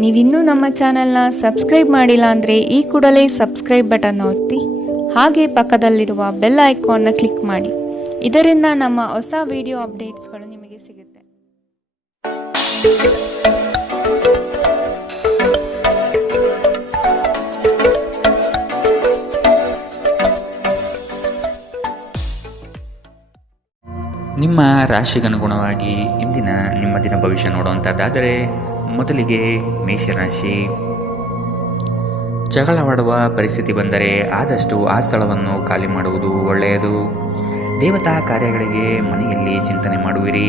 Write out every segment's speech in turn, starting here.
ನೀವಿನ್ನೂ ನಮ್ಮ ಚಾನೆಲ್ನ ಸಬ್ಸ್ಕ್ರೈಬ್ ಮಾಡಿಲ್ಲ ಅಂದರೆ ಈ ಕೂಡಲೇ ಸಬ್ಸ್ಕ್ರೈಬ್ ಬಟನ್ ಒತ್ತಿ ಹಾಗೆ ಪಕ್ಕದಲ್ಲಿರುವ ಬೆಲ್ ಐಕಾನ್ನ ಕ್ಲಿಕ್ ಮಾಡಿ. ಇದರಿಂದ ನಮ್ಮ ಹೊಸ ವಿಡಿಯೋ ಅಪ್ಡೇಟ್ಸ್ಗಳು ನಿಮಗೆ ಸಿಗುತ್ತೆ. ನಿಮ್ಮ ರಾಶಿಗನುಗುಣವಾಗಿ ಇಂದಿನ ನಿಮ್ಮ ದಿನ ಭವಿಷ್ಯ ನೋಡುವಂಥದ್ದಾದರೆ ಮೊದಲಿಗೆ ಮೇಷರಾಶಿ. ಜಗಳವಾಡುವ ಪರಿಸ್ಥಿತಿ ಬಂದರೆ ಆದಷ್ಟು ಆ ಸ್ಥಳವನ್ನು ಖಾಲಿ ಮಾಡುವುದು ಒಳ್ಳೆಯದು. ದೇವತಾ ಕಾರ್ಯಗಳಿಗೆ ಮನೆಯಲ್ಲಿ ಚಿಂತನೆ ಮಾಡುವಿರಿ.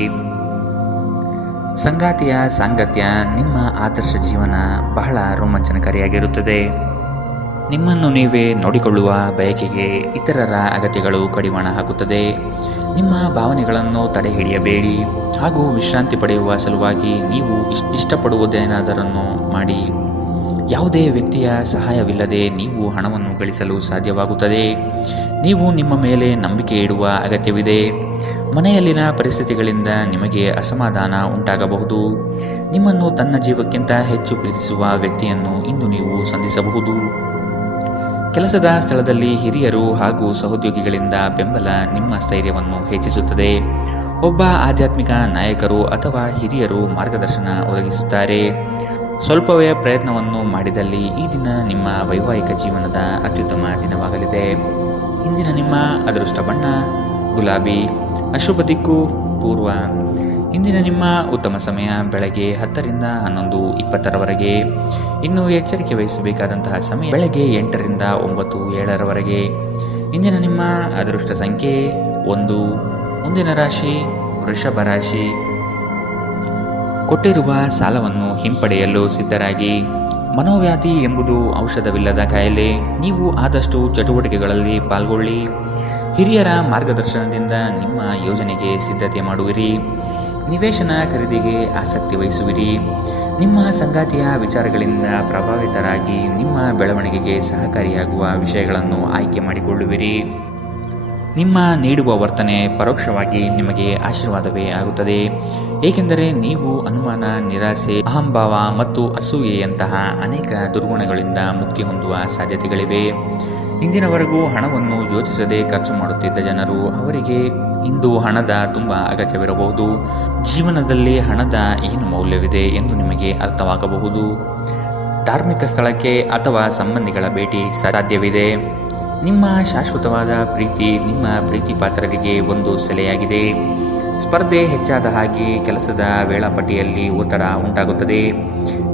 ಸಂಗಾತಿಯ ಸಾಂಗತ್ಯ ನಿಮ್ಮ ಆದರ್ಶ ಜೀವನ ಬಹಳ ರೋಮಾಂಚನಕಾರಿಯಾಗಿರುತ್ತದೆ. ನಿಮ್ಮನ್ನು ನೀವೇ ನೋಡಿಕೊಳ್ಳುವ ಬಯಕೆಗೆ ಇತರರ ಅಗತ್ಯಗಳು ಕಡಿವಾಣ ಹಾಕುತ್ತದೆ. ನಿಮ್ಮ ಭಾವನೆಗಳನ್ನು ತಡೆ ಹಿಡಿಯಬೇಡಿ ಹಾಗೂ ವಿಶ್ರಾಂತಿ ಪಡೆಯುವ ಸಲುವಾಗಿ ನೀವು ಇಷ್ಟಪಡುವುದೇನಾದರನ್ನು ಮಾಡಿ. ಯಾವುದೇ ವ್ಯಕ್ತಿಯ ಸಹಾಯವಿಲ್ಲದೆ ನೀವು ಹಣವನ್ನು ಗಳಿಸಲು ಸಾಧ್ಯವಾಗುತ್ತದೆ. ನೀವು ನಿಮ್ಮ ಮೇಲೆ ನಂಬಿಕೆ ಇಡುವ ಅಗತ್ಯವಿದೆ. ಮನೆಯಲ್ಲಿನ ಪರಿಸ್ಥಿತಿಗಳಿಂದ ನಿಮಗೆ ಅಸಮಾಧಾನ ಉಂಟಾಗಬಹುದು. ನಿಮ್ಮನ್ನು ತನ್ನ ಜೀವಕ್ಕಿಂತ ಹೆಚ್ಚು ಪ್ರೀತಿಸುವ ವ್ಯಕ್ತಿಯನ್ನು ಇಂದು ನೀವು ಸಂಧಿಸಬಹುದು. ಕೆಲಸದ ಸ್ಥಳದಲ್ಲಿ ಹಿರಿಯರು ಹಾಗೂ ಸಹೋದ್ಯೋಗಿಗಳಿಂದ ಬೆಂಬಲ ನಿಮ್ಮ ಸ್ಥೈರ್ಯವನ್ನು ಹೆಚ್ಚಿಸುತ್ತದೆ. ಒಬ್ಬ ಆಧ್ಯಾತ್ಮಿಕ ನಾಯಕರು ಅಥವಾ ಹಿರಿಯರು ಮಾರ್ಗದರ್ಶನ ಒದಗಿಸುತ್ತಾರೆ. ಸ್ವಲ್ಪವೇ ಪ್ರಯತ್ನವನ್ನು ಮಾಡಿದಲ್ಲಿ ಈ ದಿನ ನಿಮ್ಮ ವೈವಾಹಿಕ ಜೀವನದ ಅತ್ಯುತ್ತಮ ದಿನವಾಗಲಿದೆ. ಇಂದಿನ ನಿಮ್ಮ ಅದೃಷ್ಟ ಬಣ್ಣ ಗುಲಾಬಿ. ಅಶುಭ ದಿಕ್ಕು ಪೂರ್ವ. ಇಂದಿನ ನಿಮ್ಮ ಉತ್ತಮ ಸಮಯ ಬೆಳಗ್ಗೆ 10ರಿಂದ 11:20ರವರೆಗೆ. ಇನ್ನು ಎಚ್ಚರಿಕೆ ವಹಿಸಬೇಕಾದಂತಹ ಸಮಯ ಬೆಳಗ್ಗೆ 8ರಿಂದ 9:07ರವರೆಗೆ. ಇಂದಿನ ನಿಮ್ಮ ಅದೃಷ್ಟ ಸಂಖ್ಯೆ 1. ಮುಂದಿನ ರಾಶಿ ವೃಷಭ ರಾಶಿ. ಕೊಟ್ಟಿರುವ ಸಾಲವನ್ನು ಹಿಂಪಡೆಯಲು ಸಿದ್ಧರಾಗಿ. ಮನೋವ್ಯಾಧಿ ಎಂಬುದು ಔಷಧವಿಲ್ಲದ ಕಾಯಿಲೆ. ನೀವು ಆದಷ್ಟು ಚಟುವಟಿಕೆಗಳಲ್ಲಿ ಪಾಲ್ಗೊಳ್ಳಿ. ಹಿರಿಯರ ಮಾರ್ಗದರ್ಶನದಿಂದ ನಿಮ್ಮ ಯೋಜನೆಗೆ ಸಿದ್ಧತೆ ಮಾಡುವಿರಿ. ನಿವೇಶನ ಖರೀದಿಗೆ ಆಸಕ್ತಿ ವಹಿಸುವಿರಿ. ನಿಮ್ಮ ಸಂಗಾತಿಯ ವಿಚಾರಗಳಿಂದ ಪ್ರಭಾವಿತರಾಗಿ ನಿಮ್ಮ ಬೆಳವಣಿಗೆಗೆ ಸಹಕಾರಿಯಾಗುವ ವಿಷಯಗಳನ್ನು ಆಯ್ಕೆ ಮಾಡಿಕೊಳ್ಳುವಿರಿ. ನಿಮ್ಮ ನೀಡುವ ವರ್ತನೆ ಪರೋಕ್ಷವಾಗಿ ನಿಮಗೆ ಆಶೀರ್ವಾದವೇ ಆಗುತ್ತದೆ. ಏಕೆಂದರೆ ನೀವು ಅನುಮಾನ, ನಿರಾಸೆ, ಅಹಂಭಾವ ಮತ್ತು ಅಸೂಯೆಯಂತಹ ಅನೇಕ ದುರ್ಗುಣಗಳಿಂದ ಮುಕ್ತಿ ಹೊಂದುವ ಸಾಧ್ಯತೆಗಳಿವೆ. ಇಂದಿನವರೆಗೂ ಹಣವನ್ನು ಯೋಚಿಸದೆ ಖರ್ಚು ಮಾಡುತ್ತಿದ್ದ ಜನರು ಅವರಿಗೆ ಇಂದು ಹಣದ ತುಂಬ ಅಗತ್ಯವಿರಬಹುದು. ಜೀವನದಲ್ಲಿ ಹಣದ ಏನು ಮೌಲ್ಯವಿದೆ ಎಂದು ನಿಮಗೆ ಅರ್ಥವಾಗಬಹುದು. ಧಾರ್ಮಿಕ ಸ್ಥಳಕ್ಕೆ ಅಥವಾ ಸಂಬಂಧಿಗಳ ಭೇಟಿ ಸಾಧ್ಯವಿದೆ. ನಿಮ್ಮ ಶಾಶ್ವತವಾದ ಪ್ರೀತಿ ನಿಮ್ಮ ಪ್ರೀತಿ ಪಾತ್ರರಿಗೆ ಒಂದು ಸೆಲೆಯಾಗಿದೆ. ಸ್ಪರ್ಧೆ ಹೆಚ್ಚಾದ ಹಾಗೆ ಕೆಲಸದ ವೇಳಾಪಟ್ಟಿಯಲ್ಲಿ ಒತ್ತಡ ಉಂಟಾಗುತ್ತದೆ.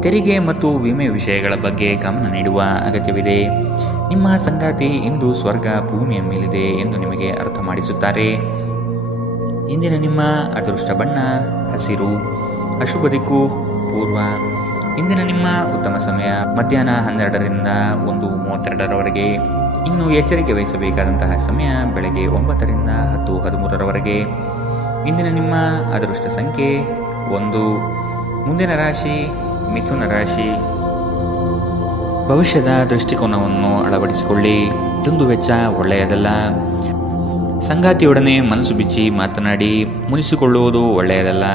ತೆರಿಗೆ ಮತ್ತು ವಿಮೆ ವಿಷಯಗಳ ಬಗ್ಗೆ ಗಮನ ನೀಡುವ ಅಗತ್ಯವಿದೆ. ನಿಮ್ಮ ಸಂಗಾತಿ ಇಂದು ಸ್ವರ್ಗ ಭೂಮಿಯ ಮೇಲಿದೆ ಎಂದು ನಿಮಗೆ ಅರ್ಥ ಮಾಡಿಸುತ್ತಾರೆ. ಇಂದಿನ ನಿಮ್ಮ ಅದೃಷ್ಟ ಬಣ್ಣ ಹಸಿರು. ಅಶುಭ ದಿಕ್ಕು ಪೂರ್ವ. ಇಂದಿನ ನಿಮ್ಮ ಉತ್ತಮ ಸಮಯ ಮಧ್ಯಾಹ್ನ 12ರಿಂದ 1:32ರವರೆಗೆ. ಇನ್ನು ಎಚ್ಚರಿಕೆ ವಹಿಸಬೇಕಾದಂತಹ ಸಮಯ ಬೆಳಗ್ಗೆ 9ರಿಂದ 10:13ರವರೆಗೆ. ಇಂದಿನ ನಿಮ್ಮ ಅದೃಷ್ಟ ಸಂಖ್ಯೆ 1. ಮುಂದಿನ ರಾಶಿ ಮಿಥುನ ರಾಶಿ. ಭವಿಷ್ಯದ ದೃಷ್ಟಿಕೋನವನ್ನು ಅಳವಡಿಸಿಕೊಳ್ಳಿ. ದುಂದುವೆಚ್ಚ ಒಳ್ಳೆಯದಲ್ಲ. ಸಂಗಾತಿಯೊಡನೆ ಮನಸ್ಸು ಬಿಚ್ಚಿ ಮಾತನಾಡಿ. ಮುನಿಸಿಕೊಳ್ಳುವುದು ಒಳ್ಳೆಯದಲ್ಲ.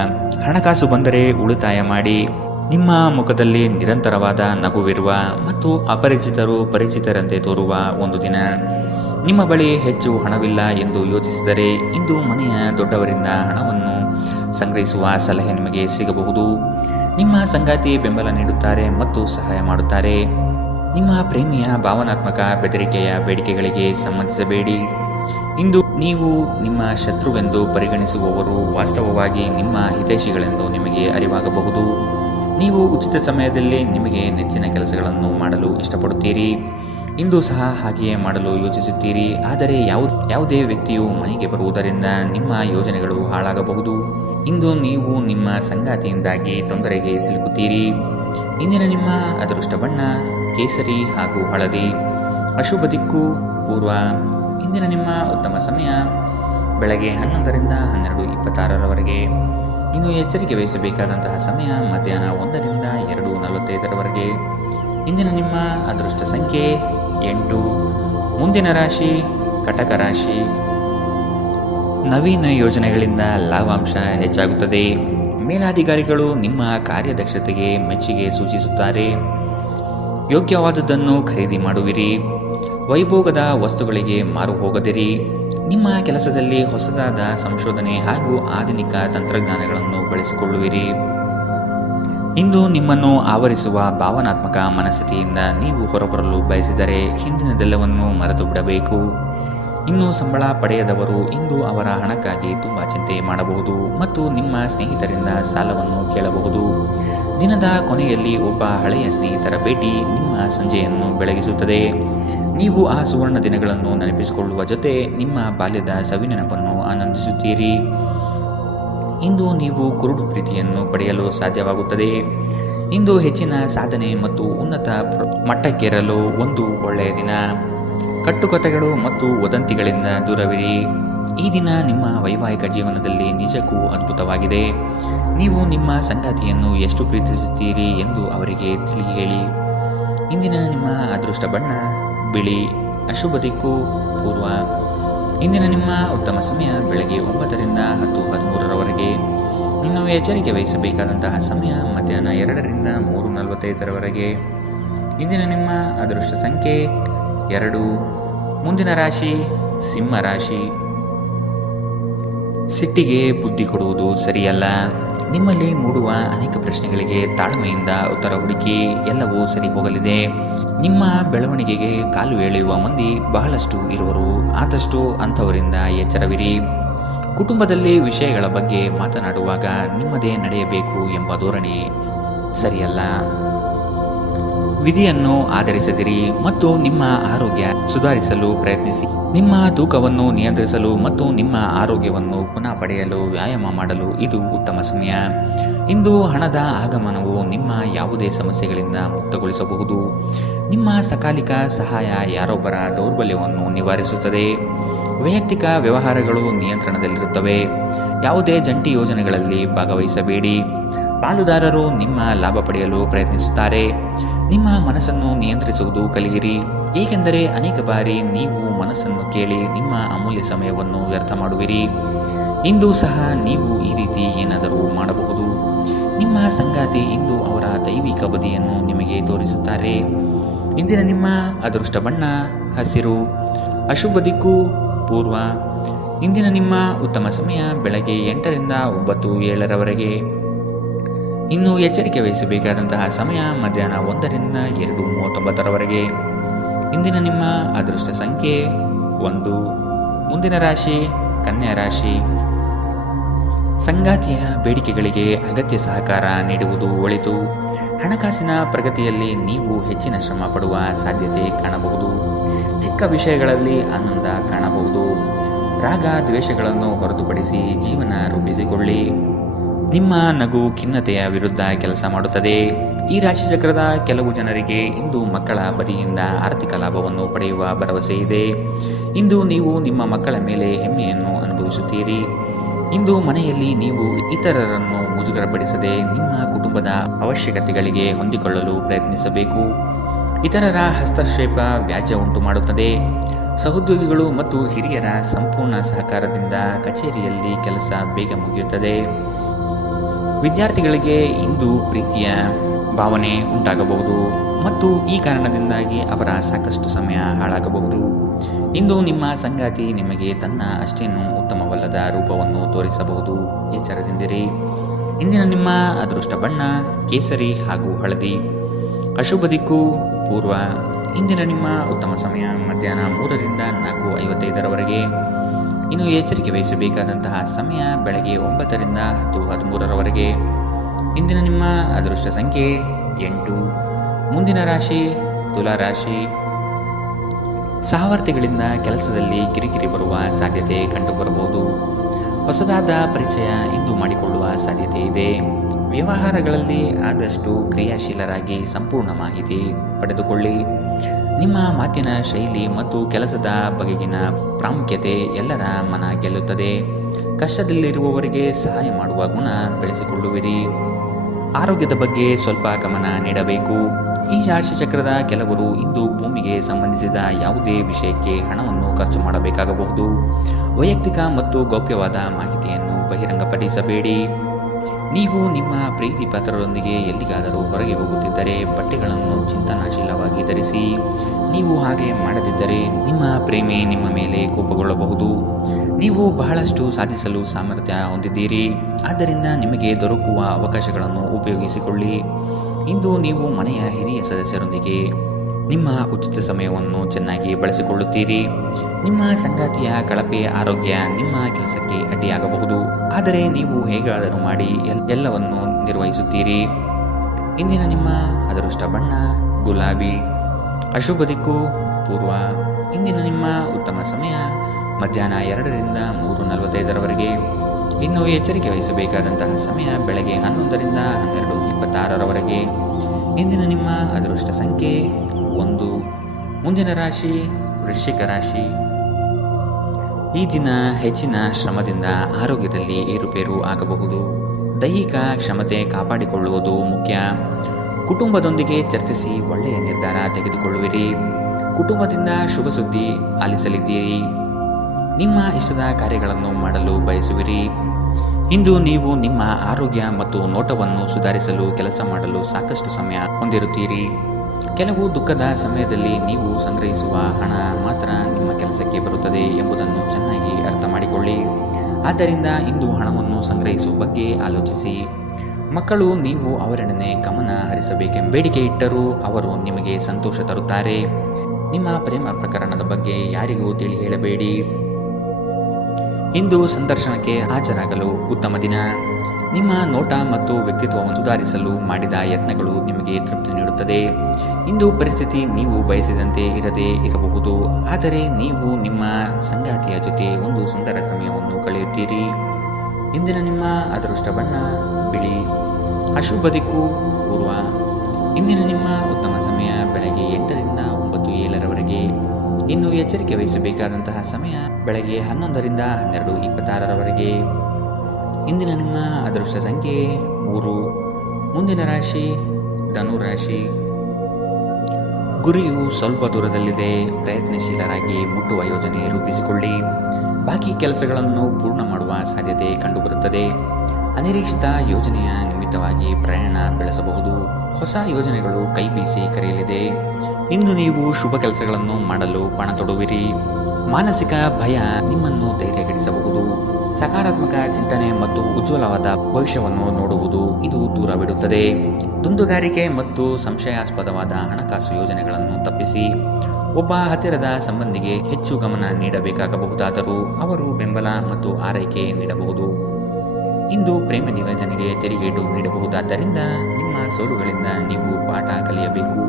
ಹಣಕಾಸು ಬಂದರೆ ಉಳಿತಾಯ ಮಾಡಿ. ನಿಮ್ಮ ಮುಖದಲ್ಲಿ ನಿರಂತರವಾದ ನಗುವಿರುವ ಮತ್ತು ಅಪರಿಚಿತರು ಪರಿಚಿತರಂತೆ ತೋರುವ ಒಂದು ದಿನ. ನಿಮ್ಮ ಬಳಿ ಹೆಚ್ಚು ಹಣವಿಲ್ಲ ಎಂದು ಯೋಚಿಸಿದರೆ ಇಂದು ಮನೆಯ ದೊಡ್ಡವರಿಂದ ಹಣವನ್ನು ಸಂಗ್ರಹಿಸುವ ಸಲಹೆ ನಿಮಗೆ ಸಿಗಬಹುದು. ನಿಮ್ಮ ಸಂಗಾತಿ ಬೆಂಬಲ ನೀಡುತ್ತಾರೆ ಮತ್ತು ಸಹಾಯ ಮಾಡುತ್ತಾರೆ. ನಿಮ್ಮ ಪ್ರೇಮಿಯ ಭಾವನಾತ್ಮಕ ಬೆದರಿಕೆಯ ಬೇಡಿಕೆಗಳಿಗೆ ಸಂಬಂಧಿಸಬೇಡಿ. ಇಂದು ನೀವು ನಿಮ್ಮ ಶತ್ರುವೆಂದು ಪರಿಗಣಿಸುವವರು ವಾಸ್ತವವಾಗಿ ನಿಮ್ಮ ಹಿತೈಷಿಗಳೆಂದು ನಿಮಗೆ ಅರಿವಾಗಬಹುದು. ನೀವು ಉಚಿತ ಸಮಯದಲ್ಲಿ ನಿಮಗೆ ನೆಚ್ಚಿನ ಕೆಲಸಗಳನ್ನು ಮಾಡಲು ಇಷ್ಟಪಡುತ್ತೀರಿ. ಇಂದು ಸಹ ಹಾಗೆಯೇ ಮಾಡಲು ಯೋಚಿಸುತ್ತೀರಿ. ಆದರೆ ಯಾವುದೇ ವ್ಯಕ್ತಿಯು ಮನೆಗೆ ಬರುವುದರಿಂದ ನಿಮ್ಮ ಯೋಜನೆಗಳು ಹಾಳಾಗಬಹುದು. ಇಂದು ನೀವು ನಿಮ್ಮ ಸಂಗಾತಿಯಿಂದಾಗಿ ತೊಂದರೆಗೆ ಸಿಲುಕುತ್ತೀರಿ. ಇಂದಿನ ನಿಮ್ಮ ಅದೃಷ್ಟ ಬಣ್ಣ ಕೇಸರಿ ಹಾಗೂ ಹಳದಿ. ಅಶುಭ ದಿಕ್ಕು ಪೂರ್ವ. ಇಂದಿನ ನಿಮ್ಮ ಉತ್ತಮ ಸಮಯ ಬೆಳಗ್ಗೆ 11ರಿಂದ 12:26ರವರೆಗೆ. ಇನ್ನು ಎಚ್ಚರಿಕೆ ವಹಿಸಬೇಕಾದಂತಹ ಸಮಯ ಮಧ್ಯಾಹ್ನ 1ರಿಂದ 2:45ರವರೆಗೆ. ಇಂದಿನ ನಿಮ್ಮ ಅದೃಷ್ಟ ಸಂಖ್ಯೆ 8. ಮುಂದಿನ ರಾಶಿ ಕಟಕ ರಾಶಿ. ನವೀನ ಯೋಜನೆಗಳಿಂದ ಲಾಭಾಂಶ ಹೆಚ್ಚಾಗುತ್ತದೆ. ಮೇಲಾಧಿಕಾರಿಗಳು ನಿಮ್ಮ ಕಾರ್ಯದಕ್ಷತೆಗೆ ಮೆಚ್ಚುಗೆ ಸೂಚಿಸುತ್ತಾರೆ. ಯೋಗ್ಯವಾದುದನ್ನು ಖರೀದಿ ಮಾಡುವಿರಿ. ವೈಭೋಗದ ವಸ್ತುಗಳಿಗೆ ಮಾರು ಹೋಗದಿರಿ. ನಿಮ್ಮ ಕೆಲಸದಲ್ಲಿ ಹೊಸದಾದ ಸಂಶೋಧನೆ ಹಾಗೂ ಆಧುನಿಕ ತಂತ್ರಜ್ಞಾನಗಳನ್ನು ಬಳಸಿಕೊಳ್ಳುವಿರಿ. ಇಂದು ನಿಮ್ಮನ್ನು ಆವರಿಸುವ ಭಾವನಾತ್ಮಕ ಮನಸ್ಥಿತಿಯಿಂದ ನೀವು ಹೊರಬರಲು ಬಯಸಿದರೆ ಹಿಂದಿನದೆಲ್ಲವನ್ನು ಮರೆತು ಬಿಡಬೇಕು. ಇನ್ನು ಸಂಬಳ ಪಡೆಯದವರು ಇಂದು ಅವರ ಹಣಕ್ಕಾಗಿ ತುಂಬ ಚಿಂತೆ ಮಾಡಬಹುದು ಮತ್ತು ನಿಮ್ಮ ಸ್ನೇಹಿತರಿಂದ ಸಾಲವನ್ನು ಕೇಳಬಹುದು. ದಿನದ ಕೊನೆಯಲ್ಲಿ ಒಬ್ಬ ಹಳೆಯ ಸ್ನೇಹಿತರ ಭೇಟಿ ನಿಮ್ಮ ಸಂಜೆಯನ್ನು ಬೆಳಗಿಸುತ್ತದೆ. ನೀವು ಆ ಸುವರ್ಣ ದಿನಗಳನ್ನು ನೆನಪಿಸಿಕೊಳ್ಳುವ ಜೊತೆ ನಿಮ್ಮ ಬಾಲ್ಯದ ಸವಿನೆನಪನ್ನು ಆನಂದಿಸುತ್ತೀರಿ. ಇಂದು ನೀವು ಕುರುಡು ಪ್ರೀತಿಯನ್ನು ಪಡೆಯಲು ಸಾಧ್ಯವಾಗುತ್ತದೆ. ಇಂದು ಹೆಚ್ಚಿನ ಸಾಧನೆ ಮತ್ತು ಉನ್ನತ ಮಟ್ಟಕ್ಕೇರಲು ಒಂದು ಒಳ್ಳೆಯ ದಿನ. ಕಟ್ಟುಕತೆಗಳು ಮತ್ತು ವದಂತಿಗಳಿಂದ ದೂರವಿರಿ. ಈ ದಿನ ನಿಮ್ಮ ವೈವಾಹಿಕ ಜೀವನದಲ್ಲಿ ನಿಜಕ್ಕೂ ಅದ್ಭುತವಾಗಿದೆ. ನೀವು ನಿಮ್ಮ ಸಂಗಾತಿಯನ್ನು ಎಷ್ಟು ಪ್ರೀತಿಸುತ್ತೀರಿ ಎಂದು ಅವರಿಗೆ ತಿಳಿ ಹೇಳಿ. ಇಂದಿನ ನಿಮ್ಮ ಅದೃಷ್ಟ ಬಣ್ಣ ಬಿಳಿ. ಅಶುಭ ದಿಕ್ಕು ಪೂರ್ವ. ಇಂದಿನ ನಿಮ್ಮ ಉತ್ತಮ ಸಮಯ ಬೆಳಗ್ಗೆ 9 ರಿಂದ 10:13 ಇನ್ನು ಎಚ್ಚರಿಕೆ ವಹಿಸಬೇಕಾದಂತಹ ಸಮಯ ಮಧ್ಯಾಹ್ನ 2 ರಿಂದ 3:45 ಇಂದಿನ ನಿಮ್ಮ ಅದೃಷ್ಟ ಸಂಖ್ಯೆ 2. ಮುಂದಿನ ರಾಶಿ ಸಿಂಹ ರಾಶಿ. ಸಿಟ್ಟಿಗೆ ಬುದ್ಧಿ ಕೊಡುವುದು ಸರಿಯಲ್ಲ. ನಿಮ್ಮಲ್ಲಿ ಮೂಡುವ ಅನೇಕ ಪ್ರಶ್ನೆಗಳಿಗೆ ತಾಳ್ಮೆಯಿಂದ ಉತ್ತರ ಹುಡುಕಿ. ಎಲ್ಲವೂ ಸರಿ ಹೋಗಲಿದೆ. ನಿಮ್ಮ ಬೆಳವಣಿಗೆಗೆ ಕಾಲು ಎಳೆಯುವ ಮಂದಿ ಬಹಳಷ್ಟು ಇರುವರು. ಆದಷ್ಟು ಅಂಥವರಿಂದ ಎಚ್ಚರವಿರಿ. ಕುಟುಂಬದಲ್ಲಿ ವಿಷಯಗಳ ಬಗ್ಗೆ ಮಾತನಾಡುವಾಗ ನಿಮ್ಮದೇ ನಡೆಯಬೇಕು ಎಂಬ ಧೋರಣೆ ಸರಿಯಲ್ಲ. ವಿಧಿಯನ್ನು ಆಧರಿಸದಿರಿ ಮತ್ತು ನಿಮ್ಮ ಆರೋಗ್ಯ ಸುಧಾರಿಸಲು ಪ್ರಯತ್ನಿಸಿ. ನಿಮ್ಮ ತೂಕವನ್ನು ನಿಯಂತ್ರಿಸಲು ಮತ್ತು ನಿಮ್ಮ ಆರೋಗ್ಯವನ್ನು ಪುನಃ ಪಡೆಯಲು ವ್ಯಾಯಾಮ ಮಾಡಲು ಇದು ಉತ್ತಮ ಸಮಯ. ಇಂದು ಹಣದ ಆಗಮನವು ನಿಮ್ಮ ಯಾವುದೇ ಸಮಸ್ಯೆಗಳಿಂದ ಮುಕ್ತಗೊಳಿಸಬಹುದು. ನಿಮ್ಮ ಸಕಾಲಿಕ ಸಹಾಯ ಯಾರೊಬ್ಬರ ದೌರ್ಬಲ್ಯವನ್ನು ನಿವಾರಿಸುತ್ತದೆ. ವೈಯಕ್ತಿಕ ವ್ಯವಹಾರಗಳು ನಿಯಂತ್ರಣದಲ್ಲಿರುತ್ತವೆ. ಯಾವುದೇ ಜಂಟಿ ಯೋಜನೆಗಳಲ್ಲಿ ಭಾಗವಹಿಸಬೇಡಿ. ಪಾಲುದಾರರು ನಿಮ್ಮ ಲಾಭ ಪಡೆಯಲು ಪ್ರಯತ್ನಿಸುತ್ತಾರೆ. ನಿಮ್ಮ ಮನಸ್ಸನ್ನು ನಿಯಂತ್ರಿಸುವುದು ಕಲಿಯಿರಿ, ಏಕೆಂದರೆ ಅನೇಕ ಬಾರಿ ನೀವು ಮನಸ್ಸನ್ನು ಕೇಳಿ ನಿಮ್ಮ ಅಮೂಲ್ಯ ಸಮಯವನ್ನು ವ್ಯರ್ಥ ಮಾಡುವಿರಿ. ಇಂದು ಸಹ ನೀವು ಈ ರೀತಿ ಏನಾದರೂ ಮಾಡಬಹುದು. ನಿಮ್ಮ ಸಂಗಾತಿ ಇಂದು ಅವರ ದೈವಿಕ ಬದಿಯನ್ನು ನಿಮಗೆ ತೋರಿಸುತ್ತಾರೆ. ಇಂದಿನ ನಿಮ್ಮ ಅದೃಷ್ಟ ಬಣ್ಣ ಹಸಿರು. ಅಶುಭ ದಿಕ್ಕು ಪೂರ್ವ. ಇಂದಿನ ನಿಮ್ಮ ಉತ್ತಮ ಸಮಯ ಬೆಳಗ್ಗೆ 8 ರಿಂದ 9:07 ಇನ್ನು ಎಚ್ಚರಿಕೆ ವಹಿಸಬೇಕಾದಂತಹ ಸಮಯ ಮಧ್ಯಾಹ್ನ 1 ರಿಂದ 2:39 ಇಂದಿನ ನಿಮ್ಮ ಅದೃಷ್ಟ ಸಂಖ್ಯೆ 1. ಮುಂದಿನ ರಾಶಿ ಕನ್ಯಾ ರಾಶಿ. ಸಂಗಾತಿಯ ಬೇಡಿಕೆಗಳಿಗೆ ಅಗತ್ಯ ಸಹಕಾರ ನೀಡುವುದು ಒಳಿತು. ಹಣಕಾಸಿನ ಪ್ರಗತಿಯಲ್ಲಿ ನೀವು ಹೆಚ್ಚಿನ ಶ್ರಮ ಪಡುವ ಸಾಧ್ಯತೆ ಕಾಣಬಹುದು. ಚಿಕ್ಕ ವಿಷಯಗಳಲ್ಲಿ ಆನಂದ ಕಾಣಬಹುದು. ರಾಗ ದ್ವೇಷಗಳನ್ನು ಹೊರತುಪಡಿಸಿ ಜೀವನ ರೂಪಿಸಿಕೊಳ್ಳಿ. ನಿಮ್ಮ ನಗು ಖಿನ್ನತೆಯ ವಿರುದ್ಧ ಕೆಲಸ ಮಾಡುತ್ತದೆ. ಈ ರಾಶಿಚಕ್ರದ ಕೆಲವು ಜನರಿಗೆ ಇಂದು ಮಕ್ಕಳ ಬದಿಯಿಂದ ಆರ್ಥಿಕ ಲಾಭವನ್ನು ಪಡೆಯುವ ಭರವಸೆ ಇದೆ. ಇಂದು ನೀವು ನಿಮ್ಮ ಮಕ್ಕಳ ಮೇಲೆ ಹೆಮ್ಮೆಯನ್ನು ಅನುಭವಿಸುತ್ತೀರಿ. ಇಂದು ಮನೆಯಲ್ಲಿ ನೀವು ಇತರರನ್ನು ಮುಜುಗರಪಡಿಸದೆ ನಿಮ್ಮ ಕುಟುಂಬದ ಅವಶ್ಯಕತೆಗಳಿಗೆ ಹೊಂದಿಕೊಳ್ಳಲು ಪ್ರಯತ್ನಿಸಬೇಕು. ಇತರರ ಹಸ್ತಕ್ಷೇಪ ವ್ಯಾಜ್ಯ ಉಂಟು ಮಾಡುತ್ತದೆ. ಸಹೋದ್ಯೋಗಿಗಳು ಮತ್ತು ಹಿರಿಯರ ಸಂಪೂರ್ಣ ಸಹಕಾರದಿಂದ ಕಚೇರಿಯಲ್ಲಿ ಕೆಲಸ ಬೇಗ ಮುಗಿಯುತ್ತದೆ. ವಿದ್ಯಾರ್ಥಿಗಳಿಗೆ ಇಂದು ಪ್ರೀತಿಯ ಭಾವನೆ ಉಂಟಾಗಬಹುದು ಮತ್ತು ಈ ಕಾರಣದಿಂದಾಗಿ ಅವರ ಸಾಕಷ್ಟು ಸಮಯ ಹಾಳಾಗಬಹುದು. ಇಂದು ನಿಮ್ಮ ಸಂಗಾತಿ ನಿಮಗೆ ತನ್ನ ಅಷ್ಟೇನೂ ಉತ್ತಮವಲ್ಲದ ರೂಪವನ್ನು ತೋರಿಸಬಹುದು. ಎಚ್ಚರದಿಂದಿರಿ. ಇಂದಿನ ನಿಮ್ಮ ಅದೃಷ್ಟ ಬಣ್ಣ ಕೇಸರಿ ಹಾಗೂ ಹಳದಿ. ಅಶುಭ ದಿಕ್ಕು ಪೂರ್ವ. ಇಂದಿನ ನಿಮ್ಮ ಉತ್ತಮ ಸಮಯ ಮಧ್ಯಾಹ್ನ 3 ರಿಂದ 4:55 ಇನ್ನು ಎಚ್ಚರಿಕೆ ವಹಿಸಬೇಕಾದಂತಹ ಸಮಯ ಬೆಳಗ್ಗೆ 9 ರಿಂದ 10:13 ಇಂದಿನ ನಿಮ್ಮ ಅದೃಷ್ಟ ಸಂಖ್ಯೆ 8. ಮುಂದಿನ ರಾಶಿ ತುಲಾ ರಾಶಿ. ಸಹವರ್ತಿಗಳಿಂದ ಕೆಲಸದಲ್ಲಿ ಕಿರಿಕಿರಿ ಬರುವ ಸಾಧ್ಯತೆ ಕಂಡುಬರಬಹುದು. ಹೊಸದಾದ ಪರಿಚಯ ಇಂದು ಮಾಡಿಕೊಳ್ಳುವ ಸಾಧ್ಯತೆ ಇದೆ. ವ್ಯವಹಾರಗಳಲ್ಲಿ ಆದಷ್ಟು ಕ್ರಿಯಾಶೀಲರಾಗಿ ಸಂಪೂರ್ಣ ಮಾಹಿತಿ ಪಡೆದುಕೊಳ್ಳಿ. ನಿಮ್ಮ ಮಾತಿನ ಶೈಲಿ ಮತ್ತು ಕೆಲಸದ ಬಗೆಗಿನ ಪ್ರಾಮುಖ್ಯತೆ ಎಲ್ಲರ ಮನ ಗೆಲ್ಲುತ್ತದೆ. ಕಷ್ಟದಲ್ಲಿರುವವರಿಗೆ ಸಹಾಯ ಮಾಡುವ ಗುಣ ಬೆಳೆಸಿಕೊಳ್ಳುವಿರಿ. ಆರೋಗ್ಯದ ಬಗ್ಗೆ ಸ್ವಲ್ಪ ಗಮನ ನೀಡಬೇಕು. ಈ ರಾಶಿಚಕ್ರದ ಕೆಲವರು ಇಂದು ಭೂಮಿಗೆ ಸಂಬಂಧಿಸಿದ ಯಾವುದೇ ವಿಷಯಕ್ಕೆ ಹಣವನ್ನು ಖರ್ಚು ಮಾಡಬೇಕಾಗಬಹುದು. ವೈಯಕ್ತಿಕ ಮತ್ತು ಗೌಪ್ಯವಾದ ಮಾಹಿತಿಯನ್ನು ಬಹಿರಂಗಪಡಿಸಬೇಡಿ. ನೀವು ನಿಮ್ಮ ಪ್ರೀತಿ ಪಾತ್ರರೊಂದಿಗೆ ಎಲ್ಲಿಗಾದರೂ ಹೊರಗೆ ಹೋಗುತ್ತಿದ್ದರೆ ಬಟ್ಟೆಗಳನ್ನು ಚಿಂತನಾಶೀಲವಾಗಿ ಧರಿಸಿ. ನೀವು ಹಾಗೆ ಮಾಡದಿದ್ದರೆ ನಿಮ್ಮ ಪ್ರೇಮಿ ನಿಮ್ಮ ಮೇಲೆ ಕೋಪಗೊಳ್ಳಬಹುದು. ನೀವು ಬಹಳಷ್ಟು ಸಾಧಿಸಲು ಸಾಮರ್ಥ್ಯ ಹೊಂದಿದ್ದೀರಿ, ಆದ್ದರಿಂದ ನಿಮಗೆ ದೊರಕುವ ಅವಕಾಶಗಳನ್ನು ಉಪಯೋಗಿಸಿಕೊಳ್ಳಿ. ಇಂದು ನೀವು ಮನೆಯ ಹಿರಿಯ ಸದಸ್ಯರೊಂದಿಗೆ ನಿಮ್ಮ ಉಚಿತ ಸಮಯವನ್ನು ಚೆನ್ನಾಗಿ ಬಳಸಿಕೊಳ್ಳುತ್ತೀರಿ. ನಿಮ್ಮ ಸಂಗಾತಿಯ ಕಳಪೆ ಆರೋಗ್ಯ ನಿಮ್ಮ ಕೆಲಸಕ್ಕೆ ಅಡ್ಡಿಯಾಗಬಹುದು, ಆದರೆ ನೀವು ಹೇಗಾದರೂ ಮಾಡಿ ಎಲ್ಲವನ್ನು ನಿರ್ವಹಿಸುತ್ತೀರಿ. ಇಂದಿನ ನಿಮ್ಮ ಅದೃಷ್ಟ ಬಣ್ಣ ಗುಲಾಬಿ. ಅಶುಭ ದಿಕ್ಕು ಪೂರ್ವ. ಇಂದಿನ ನಿಮ್ಮ ಉತ್ತಮ ಸಮಯ ಮಧ್ಯಾಹ್ನ 2ರಿಂದ 3:45ರವರೆಗೆ. ಇನ್ನು ಎಚ್ಚರಿಕೆ ವಹಿಸಬೇಕಾದಂತಹ ಸಮಯ ಬೆಳಗ್ಗೆ 11ರಿಂದ 12:26ರವರೆಗೆ. ಇಂದಿನ ನಿಮ್ಮ ಅದೃಷ್ಟ ಸಂಖ್ಯೆ 1. ಮುಂದಿನ ರಾಶಿ ವೃಶ್ಚಿಕ ರಾಶಿ. ಈ ದಿನ ಹೆಚ್ಚಿನ ಶ್ರಮದಿಂದ ಆರೋಗ್ಯದಲ್ಲಿ ಏರುಪೇರು ಆಗಬಹುದು. ದೈಹಿಕ ಕ್ಷಮತೆ ಕಾಪಾಡಿಕೊಳ್ಳುವುದು ಮುಖ್ಯ. ಕುಟುಂಬದೊಂದಿಗೆ ಚರ್ಚಿಸಿ ಒಳ್ಳೆಯ ನಿರ್ಧಾರ ತೆಗೆದುಕೊಳ್ಳುವಿರಿ. ಕುಟುಂಬದಿಂದ ಶುಭ ಸುದ್ದಿ ಆಲಿಸಲಿದ್ದೀರಿ. ನಿಮ್ಮ ಇಷ್ಟದ ಕಾರ್ಯಗಳನ್ನು ಮಾಡಲು ಬಯಸುವಿರಿ. ಇಂದು ನೀವು ನಿಮ್ಮ ಆರೋಗ್ಯ ಮತ್ತು ನೋಟವನ್ನು ಸುಧಾರಿಸಲು ಕೆಲಸ ಮಾಡಲು ಸಾಕಷ್ಟು ಸಮಯ ಹೊಂದಿರುತ್ತೀರಿ. ಕೆಲವು ದುಃಖದ ಸಮಯದಲ್ಲಿ ನೀವು ಸಂಗ್ರಹಿಸುವ ಹಣ ಮಾತ್ರ ನಿಮ್ಮ ಕೆಲಸಕ್ಕೆ ಬರುತ್ತದೆ ಎಂಬುದನ್ನು ಚೆನ್ನಾಗಿ ಅರ್ಥ ಮಾಡಿಕೊಳ್ಳಿ. ಆದ್ದರಿಂದ ಇಂದು ಹಣವನ್ನು ಸಂಗ್ರಹಿಸುವ ಬಗ್ಗೆ ಆಲೋಚಿಸಿ. ಮಕ್ಕಳು ನೀವು ಅವರೆಡನೆ ಗಮನ ಹರಿಸಬೇಕೆಂಬ ಬೇಡಿಕೆ ಇಟ್ಟರೂ ಅವರು ನಿಮಗೆ ಸಂತೋಷ ತರುತ್ತಾರೆ. ನಿಮ್ಮ ಪ್ರೇಮ ಪ್ರಕರಣದ ಬಗ್ಗೆ ಯಾರಿಗೂ ತಿಳಿ ಹೇಳಬೇಡಿ. ಇಂದು ಸಂದರ್ಶನಕ್ಕೆ ಹಾಜರಾಗಲು ಉತ್ತಮ ದಿನ. ನಿಮ್ಮ ನೋಟ ಮತ್ತು ವ್ಯಕ್ತಿತ್ವವನ್ನು ಸುಧಾರಿಸಲು ಮಾಡಿದ ಯತ್ನಗಳು ನಿಮಗೆ ತೃಪ್ತಿ ನೀಡುತ್ತದೆ. ಇಂದು ಪರಿಸ್ಥಿತಿ ನೀವು ಬಯಸಿದಂತೆ ಇರದೇ ಇರಬಹುದು, ಆದರೆ ನೀವು ನಿಮ್ಮ ಸಂಗಾತಿಯ ಜೊತೆ ಒಂದು ಸುಂದರ ಸಮಯವನ್ನು ಕಳೆಯುತ್ತೀರಿ. ಇಂದಿನ ನಿಮ್ಮ ಅದೃಷ್ಟ ಬಣ್ಣ ಬಿಳಿ. ಅಶುಭ ದಿಕ್ಕು ಪೂರ್ವ. ಇಂದಿನ ನಿಮ್ಮ ಉತ್ತಮ ಸಮಯ ಬೆಳಗ್ಗೆ 8ರಿಂದ 9:07ರವರೆಗೆ. ಇನ್ನು ಎಚ್ಚರಿಕೆ ವಹಿಸಬೇಕಾದಂತಹ ಸಮಯ ಬೆಳಗ್ಗೆ 11ರಿಂದ 12:26ರವರೆಗೆ. ಇಂದಿನ ನಿಮ್ಮ ಅದೃಷ್ಟ ಸಂಖ್ಯೆ 3. ಮುಂದಿನ ರಾಶಿ ಧನು ರಾಶಿ. ಗುರಿಯು ಸ್ವಲ್ಪ ದೂರದಲ್ಲಿದೆ. ಪ್ರಯತ್ನಶೀಲರಾಗಿ ಮುಟ್ಟುವ ಯೋಜನೆ ರೂಪಿಸಿಕೊಳ್ಳಿ. ಬಾಕಿ ಕೆಲಸಗಳನ್ನು ಪೂರ್ಣ ಮಾಡುವ ಸಾಧ್ಯತೆ ಕಂಡುಬರುತ್ತದೆ. ಅನಿರೀಕ್ಷಿತ ಯೋಜನೆಯ ನಿಮಿತ್ತವಾಗಿ ಪ್ರಯಾಣ ಬೆಳೆಸಬಹುದು. ಹೊಸ ಯೋಜನೆಗಳು ಕೈ ಬೀಸಿ ಕರೆಯಲಿದೆ. ಇಂದು ನೀವು ಶುಭ ಕೆಲಸಗಳನ್ನು ಮಾಡಲು ಪಣ ತೊಡುವಿರಿ. ಮಾನಸಿಕ ಭಯ ನಿಮ್ಮನ್ನು ಧೈರ್ಯಗೆಡಿಸಬಹುದು. ಸಕಾರಾತ್ಮಕ ಚಿಂತನೆ ಮತ್ತು ಉಜ್ವಲವಾದ ಭವಿಷ್ಯವನ್ನು ನೋಡುವುದು ಇದು ದೂರವಿಡುತ್ತದೆ. ದುಂದುಗಾರಿಕೆ ಮತ್ತು ಸಂಶಯಾಸ್ಪದವಾದ ಹಣಕಾಸು ಯೋಜನೆಗಳನ್ನು ತಪ್ಪಿಸಿ. ಒಬ್ಬ ಹತ್ತಿರದ ಸಂಬಂಧಿಗೆ ಹೆಚ್ಚು ಗಮನ ನೀಡಬೇಕಾಗಬಹುದಾದರೂ ಅವರು ಬೆಂಬಲ ಮತ್ತು ಆರೈಕೆ ನೀಡಬಹುದು. ಇಂದು ಪ್ರೇಮ ನಿವೇದನೆಗೆ ತೆರಿಗೇಟು ನೀಡಬಹುದಾದ್ದರಿಂದ ನಿಮ್ಮ ಸೋಲುಗಳಿಂದ ನೀವು ಪಾಠ ಕಲಿಯಬೇಕು.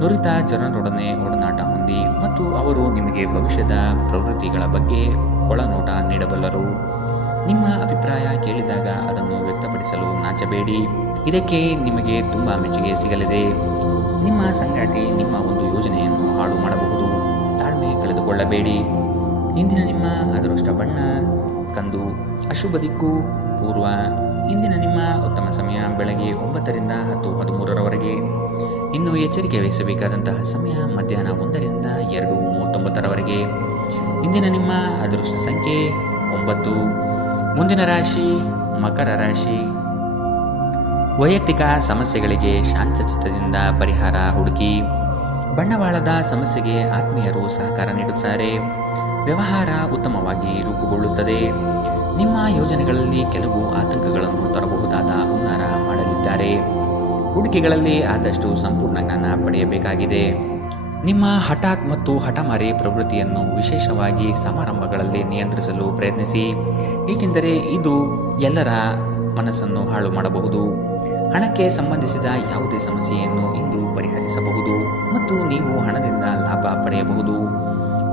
ನುರಿತ ಜನರೊಡನೆ ಒಡನಾಟ ಹೊಂದಿ ಮತ್ತು ಅವರು ನಿಮಗೆ ಭವಿಷ್ಯದ ಪ್ರವೃತ್ತಿಗಳ ಬಗ್ಗೆ ಒಳನೋಟ ನೀಡಬಲ್ಲರು. ನಿಮ್ಮ ಅಭಿಪ್ರಾಯ ಕೇಳಿದಾಗ ಅದನ್ನು ವ್ಯಕ್ತಪಡಿಸಲು ನಾಚಬೇಡಿ. ಇದಕ್ಕೆ ನಿಮಗೆ ತುಂಬ ಮೆಚ್ಚುಗೆ ಸಿಗಲಿದೆ. ನಿಮ್ಮ ಸಂಗಾತಿ ನಿಮ್ಮ ಒಂದು ಯೋಜನೆಯನ್ನು ಹಾಳು ಮಾಡಬಹುದು. ತಾಳ್ಮೆ ಕಳೆದುಕೊಳ್ಳಬೇಡಿ. ಇಂದಿನ ನಿಮ್ಮ ಅದೃಷ್ಟ ಬಣ್ಣ ಕಂದು. ಅಶುಭ ದಿಕ್ಕು ಪೂರ್ವ. ಇಂದಿನ ನಿಮ್ಮ ಉತ್ತಮ ಸಮಯ ಬೆಳಗ್ಗೆ 9ರಿಂದ 10:13ರವರೆಗೆ. ಇನ್ನು ಎಚ್ಚರಿಕೆ ವಹಿಸಬೇಕಾದಂತಹ ಸಮಯ ಮಧ್ಯಾಹ್ನ 1ರಿಂದ 2:39ರವರೆಗೆ. ಇಂದಿನ ನಿಮ್ಮ ಅದೃಷ್ಟ ಸಂಖ್ಯೆ 9. ಮುಂದಿನ ರಾಶಿ ಮಕರ ರಾಶಿ. ವೈಯಕ್ತಿಕ ಸಮಸ್ಯೆಗಳಿಗೆ ಶಾಂತಚಿತ್ತದಿಂದ ಪರಿಹಾರ ಹುಡುಕಿ. ಬಂಡವಾಳದ ಸಮಸ್ಯೆಗೆ ಆತ್ಮೀಯರು ಸಹಕಾರ ನೀಡುತ್ತಾರೆ. ವ್ಯವಹಾರ ಉತ್ತಮವಾಗಿ ರೂಪುಗೊಳ್ಳುತ್ತದೆ. ನಿಮ್ಮ ಯೋಜನೆಗಳಲ್ಲಿ ಕೆಲವು ಆತಂಕಗಳನ್ನು ತರಬಹುದಾದ ಹುನ್ನಾರ ಮಾಡಲಿದ್ದಾರೆ. ಹೂಡಿಕೆಗಳಲ್ಲಿ ಆದಷ್ಟು ಸಂಪೂರ್ಣ ಜ್ಞಾನ ಪಡೆಯಬೇಕಾಗಿದೆ. ನಿಮ್ಮ ಹಠಾತ್ ಮತ್ತು ಹಠಮಾರಿ ಪ್ರವೃತ್ತಿಯನ್ನು ವಿಶೇಷವಾಗಿ ಸಮಾರಂಭಗಳಲ್ಲಿ ನಿಯಂತ್ರಿಸಲು ಪ್ರಯತ್ನಿಸಿ, ಏಕೆಂದರೆ ಇದು ಎಲ್ಲರ ಮನಸ್ಸನ್ನು ಹಾಳು ಮಾಡಬಹುದು. ಹಣಕ್ಕೆ ಸಂಬಂಧಿಸಿದ ಯಾವುದೇ ಸಮಸ್ಯೆಯನ್ನು ಇಂದು ಪರಿಹರಿಸಬಹುದು ಮತ್ತು ನೀವು ಹಣದಿಂದ ಲಾಭ ಪಡೆಯಬಹುದು.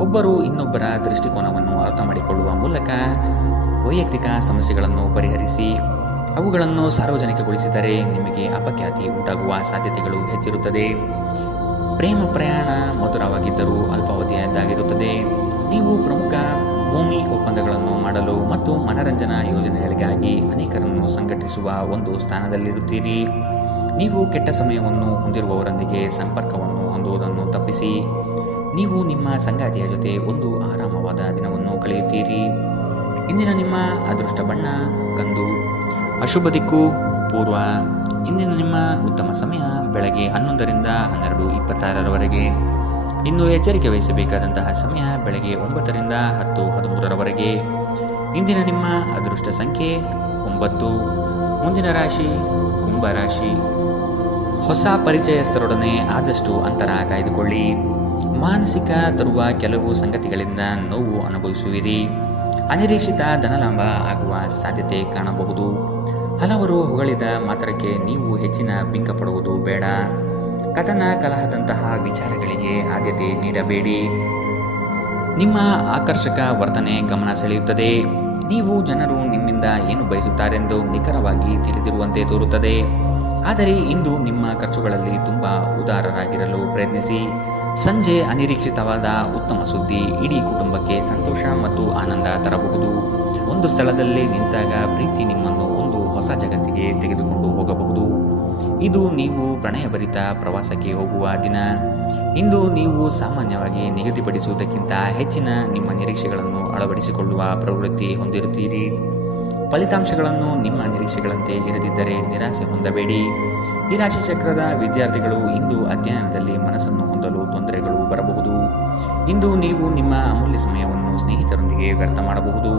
ಒಬ್ಬರು ಇನ್ನೊಬ್ಬರ ದೃಷ್ಟಿಕೋನವನ್ನು ಅರ್ಥ ಮಾಡಿಕೊಳ್ಳುವ ಮೂಲಕ ವೈಯಕ್ತಿಕ ಸಮಸ್ಯೆಗಳನ್ನು ಪರಿಹರಿಸಿ. ಅವುಗಳನ್ನು ಸಾರ್ವಜನಿಕಗೊಳಿಸಿದರೆ ನಿಮಗೆ ಅಪಖ್ಯಾತಿ ಉಂಟಾಗುವ ಸಾಧ್ಯತೆಗಳು ಹೆಚ್ಚಿರುತ್ತದೆ. ಪ್ರೇಮ ಪ್ರಯಾಣ ಮಧುರವಾಗಿದ್ದರೂ ಅಲ್ಪಾವಧಿಯದ್ದಾಗಿರುತ್ತದೆ. ನೀವು ಪ್ರಮುಖ ಭೂಮಿ ಒಪ್ಪಂದಗಳನ್ನು ಮಾಡಲು ಮತ್ತು ಮನರಂಜನಾ ಯೋಜನೆಗಳಿಗಾಗಿ ಅನೇಕರನ್ನು ಸಂಘಟಿಸುವ ಒಂದು ಸ್ಥಾನದಲ್ಲಿರುತ್ತೀರಿ. ನೀವು ಕೆಟ್ಟ ಸಮಯವನ್ನು ಹೊಂದಿರುವವರೊಂದಿಗೆ ಸಂಪರ್ಕವನ್ನು ಹೊಂದುವುದನ್ನು ತಪ್ಪಿಸಿ. ನೀವು ನಿಮ್ಮ ಸಂಗಾತಿಯ ಜೊತೆ ಒಂದು ಆರಾಮವಾದ ದಿನವನ್ನು ಕಳೆಯುತ್ತೀರಿ. ಇಂದಿನ ನಿಮ್ಮ ಅದೃಷ್ಟ ಬಣ್ಣ ಕಂದು. ಅಶುಭ ದಿಕ್ಕು ಪೂರ್ವ. ಇಂದಿನ ನಿಮ್ಮ ಉತ್ತಮ ಸಮಯ ಬೆಳಗ್ಗೆ 11ರಿಂದ 12:26ರವರೆಗೆ. ಇನ್ನು ಎಚ್ಚರಿಕೆ ವಹಿಸಬೇಕಾದಂತಹ ಸಮಯ ಬೆಳಗ್ಗೆ 9ರಿಂದ 10:13ರವರೆಗೆ. ಇಂದಿನ ನಿಮ್ಮ ಅದೃಷ್ಟ ಸಂಖ್ಯೆ 9. ಮುಂದಿನ ರಾಶಿ ಕುಂಭ ರಾಶಿ. ಹೊಸ ಪರಿಚಯಸ್ಥರೊಡನೆ ಆದಷ್ಟು ಅಂತರ ಕಾಯ್ದುಕೊಳ್ಳಿ. ಮಾನಸಿಕ ತರುವ ಕೆಲವು ಸಂಗತಿಗಳಿಂದ ನೋವು ಅನುಭವಿಸುವಿರಿ. ಅನಿರೀಕ್ಷಿತ ಧನಲಾಭ ಆಗುವ ಸಾಧ್ಯತೆ ಕಾಣಬಹುದು. ಹಲವರು ಹೊಗಳಿದ ಮಾತ್ರಕ್ಕೆ ನೀವು ಹೆಚ್ಚಿನ ಬಿಂಕ ಪಡುವುದು ಬೇಡ. ಕಥನ ಕಲಹದಂತಹ ವಿಚಾರಗಳಿಗೆ ಆದ್ಯತೆ ನೀಡಬೇಡಿ. ನಿಮ್ಮ ಆಕರ್ಷಕ ವರ್ತನೆ ಗಮನ ಸೆಳೆಯುತ್ತದೆ. ನೀವು ಜನರು ನಿಮ್ಮಿಂದ ಏನು ಬಯಸುತ್ತಾರೆಂದು ನಿಖರವಾಗಿ ತಿಳಿದಿರುವಂತೆ ತೋರುತ್ತದೆ. ಆದರೆ ಇಂದು ನಿಮ್ಮ ಖರ್ಚುಗಳಲ್ಲಿ ತುಂಬ ಉದಾರರಾಗಿರಲು ಪ್ರಯತ್ನಿಸಿ. ಸಂಜೆ ಅನಿರೀಕ್ಷಿತವಾದ ಉತ್ತಮ ಸುದ್ದಿ ಇಡೀ ಕುಟುಂಬಕ್ಕೆ ಸಂತೋಷ ಮತ್ತು ಆನಂದ ತರಬಹುದು. ಒಂದು ಸ್ಥಳದಲ್ಲಿ ನಿಂತಾಗ ಪ್ರೀತಿ ನಿಮ್ಮನ್ನು ಒಂದು ಹೊಸ ಜಗತ್ತಿಗೆ ತೆಗೆದುಕೊಂಡು ಹೋಗಬಹುದು. ಇದು ನೀವು ಪ್ರಣಯಭರಿತ ಪ್ರವಾಸಕ್ಕೆ ಹೋಗುವ ದಿನ. ಇಂದು ನೀವು ಸಾಮಾನ್ಯವಾಗಿ ನಿಗದಿಪಡಿಸುವುದಕ್ಕಿಂತ ಹೆಚ್ಚಿನ ನಿಮ್ಮ ನಿರೀಕ್ಷೆಗಳನ್ನು ಅಳವಡಿಸಿಕೊಳ್ಳುವ ಪ್ರವೃತ್ತಿ ಹೊಂದಿರುತ್ತೀರಿ. ಫಲಿತಾಂಶಗಳನ್ನು ನಿಮ್ಮ ನಿರೀಕ್ಷೆಗಳಂತೆ ಇರದಿದ್ದರೆ ನಿರಾಸೆ ಹೊಂದಬೇಡಿ. ಈ ರಾಶಿಚಕ್ರದ ವಿದ್ಯಾರ್ಥಿಗಳು ಇಂದು ಅಧ್ಯಯನದಲ್ಲಿ ಮನಸ್ಸನ್ನು ಹೊಂದಲು ತೊಂದರೆಗಳು ಬರಬಹುದು. ಇಂದು ನೀವು ನಿಮ್ಮ ಅಮೂಲ್ಯ ಸಮಯವನ್ನು ಸ್ನೇಹಿತರೊಂದಿಗೆ ವ್ಯರ್ಥ ಮಾಡಬಹುದು.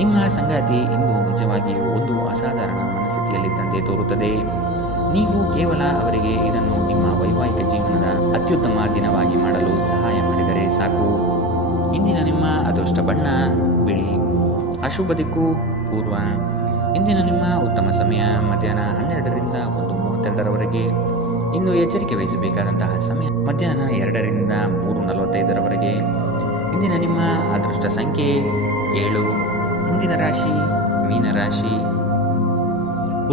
ನಿಮ್ಮ ಸಂಗಾತಿ ಇಂದು ನಿಜವಾಗಿಯೂ ಒಂದು ಅಸಾಧಾರಣ ಮನಸ್ಥಿತಿಯಲ್ಲಿದ್ದಂತೆ ತೋರುತ್ತದೆ. ನೀವು ಕೇವಲ ಅವರಿಗೆ ಇದನ್ನು ನಿಮ್ಮ ವೈವಾಹಿಕ ಜೀವನದ ಅತ್ಯುತ್ತಮ ದಿನವಾಗಿ ಮಾಡಲು ಸಹಾಯ ಮಾಡಿದರೆ ಸಾಕು. ಇಂದಿನ ನಿಮ್ಮ ಅದೃಷ್ಟ ಬಣ್ಣ ಬಿಳಿ. ಅಶುಭ ದಿಕ್ಕು ಪೂರ್ವ. ಇಂದಿನ ನಿಮ್ಮ ಉತ್ತಮ ಸಮಯ ಮಧ್ಯಾಹ್ನ 12ರಿಂದ 1:32ರವರೆಗೆ. ಇನ್ನು ಎಚ್ಚರಿಕೆ ವಹಿಸಬೇಕಾದಂತಹ ಸಮಯ ಮಧ್ಯಾಹ್ನ 2ರಿಂದ 3:45ರವರೆಗೆ. ಇಂದಿನ ನಿಮ್ಮ ಅದೃಷ್ಟ ಸಂಖ್ಯೆ 7. ಮುಂದಿನ ರಾಶಿ ಮೀನರಾಶಿ.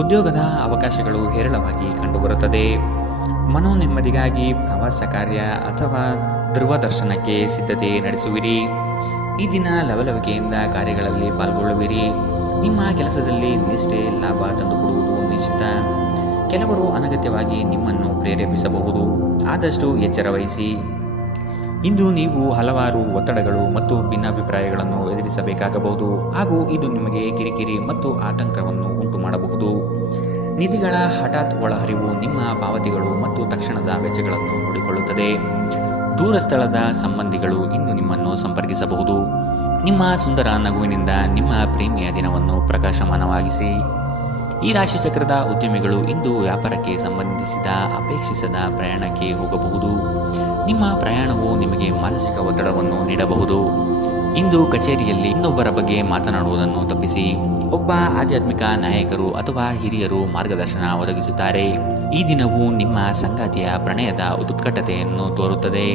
ಉದ್ಯೋಗದ ಅವಕಾಶಗಳು ಹೇರಳವಾಗಿ ಕಂಡುಬರುತ್ತದೆ. ಮನೋನೆಮ್ಮದಿಗಾಗಿ ಪ್ರವಾಸ ಕಾರ್ಯ ಅಥವಾ ಧ್ರುವ ದರ್ಶನಕ್ಕೆ ಸಿದ್ಧತೆ ನಡೆಸುವಿರಿ. ಈ ದಿನ ಲವಲವಿಕೆಯಿಂದ ಕಾರ್ಯಗಳಲ್ಲಿ ಪಾಲ್ಗೊಳ್ಳುವಿರಿ. ನಿಮ್ಮ ಕೆಲಸದಲ್ಲಿ ನಿಷ್ಠೆ ಲಾಭ ತಂದುಕೊಡುವುದು ನಿಶ್ಚಿತ. ಕೆಲವರು ಅನಗತ್ಯವಾಗಿ ನಿಮ್ಮನ್ನು ಪ್ರೇರೇಪಿಸಬಹುದು. ಆದಷ್ಟು ಎಚ್ಚರ ವಹಿಸಿ. ಇಂದು ನೀವು ಹಲವಾರು ಒತ್ತಡಗಳು ಮತ್ತು ಭಿನ್ನಾಭಿಪ್ರಾಯಗಳನ್ನು ಎದುರಿಸಬೇಕಾಗಬಹುದು ಹಾಗೂ ಇದು ನಿಮಗೆ ಕಿರಿಕಿರಿ ಮತ್ತು ಆತಂಕವನ್ನು ಉಂಟು ಮಾಡಬಹುದು. ನಿಧಿಗಳ ಹಠಾತ್ ಒಳಹರಿವು ನಿಮ್ಮ ಪಾವತಿಗಳು ಮತ್ತು ತಕ್ಷಣದ ವೆಚ್ಚಗಳನ್ನು ನೋಡಿಕೊಳ್ಳುತ್ತದೆ. ದೂರ ಸ್ಥಳದ ಸಂಬಂಧಿಗಳು ಇಂದು ನಿಮ್ಮನ್ನು ಸಂಪರ್ಕಿಸಬಹುದು. ನಿಮ್ಮ ಸುಂದರ ನಗುವಿನಿಂದ ನಿಮ್ಮ ಪ್ರೇಮಿಯ ದಿನವನ್ನು ಪ್ರಕಾಶಮಾನವಾಗಿಸಿ. ಈ ರಾಶಿಚಕ್ರದ ಉದ್ಯಮಿಗಳು ಇಂದು ವ್ಯಾಪಾರಕ್ಕೆ ಸಂಬಂಧಿಸಿದ ಅಪೇಕ್ಷಿಸದ ಪ್ರಯಾಣಕ್ಕೆ ಹೋಗಬಹುದು. ನಿಮ್ಮ ಪ್ರಯಾಣವು ನಿಮಗೆ ಮಾನಸಿಕ ಒತ್ತಡವನ್ನು ನೀಡಬಹುದು. ಇಂದು ಕಚೇರಿಯಲ್ಲಿ ಇನ್ನೊಬ್ಬರ ಬಗ್ಗೆ ಮಾತನಾಡುವುದನ್ನು ತಪ್ಪಿಸಿ. ಒಬ್ಬ ಆಧ್ಯಾತ್ಮಿಕ ನಾಯಕರು ಅಥವಾ ಹಿರಿಯರು ಮಾರ್ಗದರ್ಶನ ಒದಗಿಸುತ್ತಾರೆ. ಈ ದಿನವು ನಿಮ್ಮ ಸಂಗಾತಿಯ ಪ್ರಣಯದ ಉತ್ಕಟತೆಯನ್ನು ತೋರುತ್ತದೆ.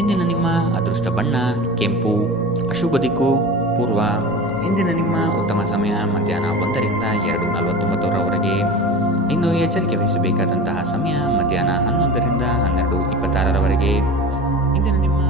ಇಂದಿನ ನಿಮ್ಮ ಅದೃಷ್ಟ ಬಣ್ಣ ಕೆಂಪು. ಅಶುಭ ದಿಕ್ಕು ಪೂರ್ವ. ಇಂದಿನ ನಿಮ್ಮ ಉತ್ತಮ ಸಮಯ ಮಧ್ಯಾಹ್ನ 1ರಿಂದ 2:49ರವರೆಗೆ. ಇನ್ನು ಎಚ್ಚರಿಕೆ ವಹಿಸಬೇಕಾದಂತಹ ಸಮಯ ಮಧ್ಯಾಹ್ನ 11ರಿಂದ 12:26ರವರೆಗೆ. ಇಂದಿನ ನಿಮ್ಮ